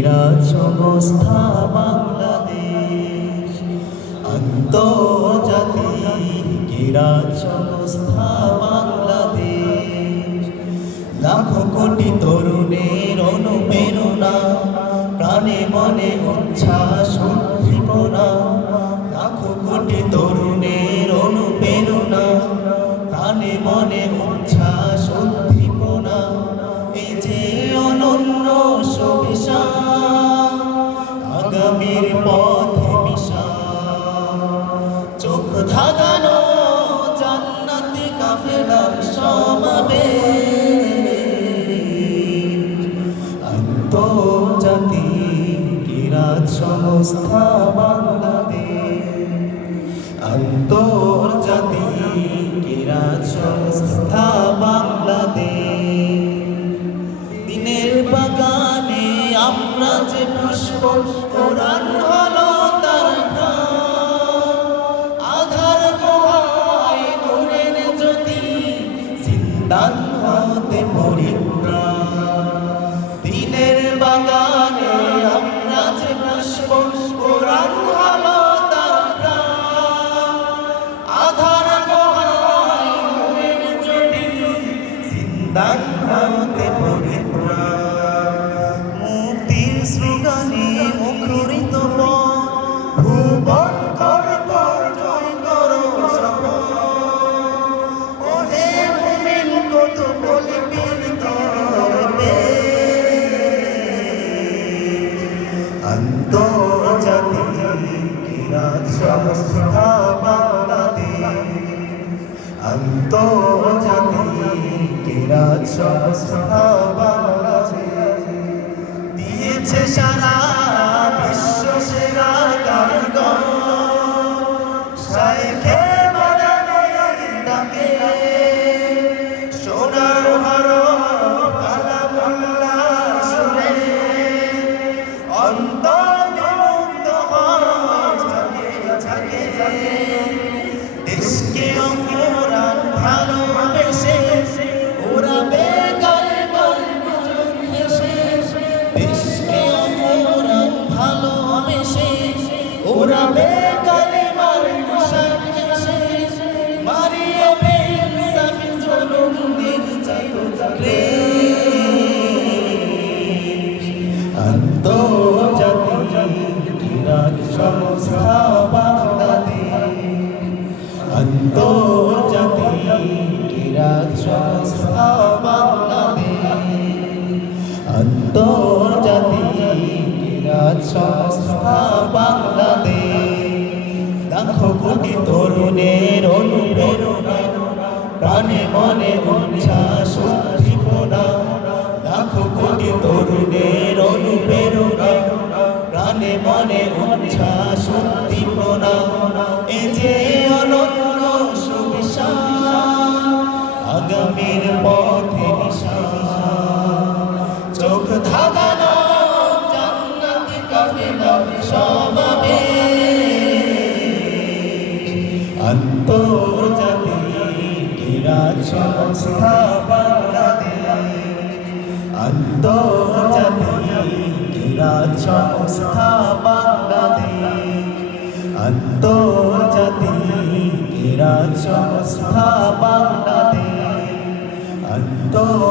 কিরাত সংস্থা বাংলাদেশ, আন্তর্জাতিক কিরাত সংস্থা বাংলাদেশ। লাখো কোটি তরুণের অনুপ্রেরণা, প্রাণে মনে উচ্ছ্বাস, উদ্দীপনা। লাখো কোটি তরুণের অনুপ্রেরণা, প্রাণে মনে উচ্ছ্বাস, উদ্দীপনা। এই যে অনন্য সবিশা আগামীর পথে মিশা। চোখ ধাগানো জান্নাতি কাফেলার সমাবেশ আন্তর্জাতিক কিরাত সংস্থা বাংলাদেশ। আন্তর্জাতিক কিরাত সংস্থা বাংলাদেশ। দিনের বাগানে আমরা যে পুষ্প কোরআন আন্তর্জাতিক কিরাত সংস্থা দিয়েছে সারা দেশকে অপরাণ ভালোবেসে ওরা বেকার গল্পজন হেসে দেশকে অপরাণ ভালোবেসে ওরা বেকার আন্তর্জাতিক কিরাত সংস্থা বাংলাদেশ। লাখো কোটি তরুণের অনুপ্রেরণা। প্রাণে মনে উচ্ছ্বাস। সমাবেশ আন্তর্জাতিক কিরাত সংস্থা বাংলাদেশ। আন্তর্জাতিক কিরাত সংস্থা বাংলাদেশ। আন্তর্জাতিক কিরাত সংস্থা বাংলাদেশ। আন্তর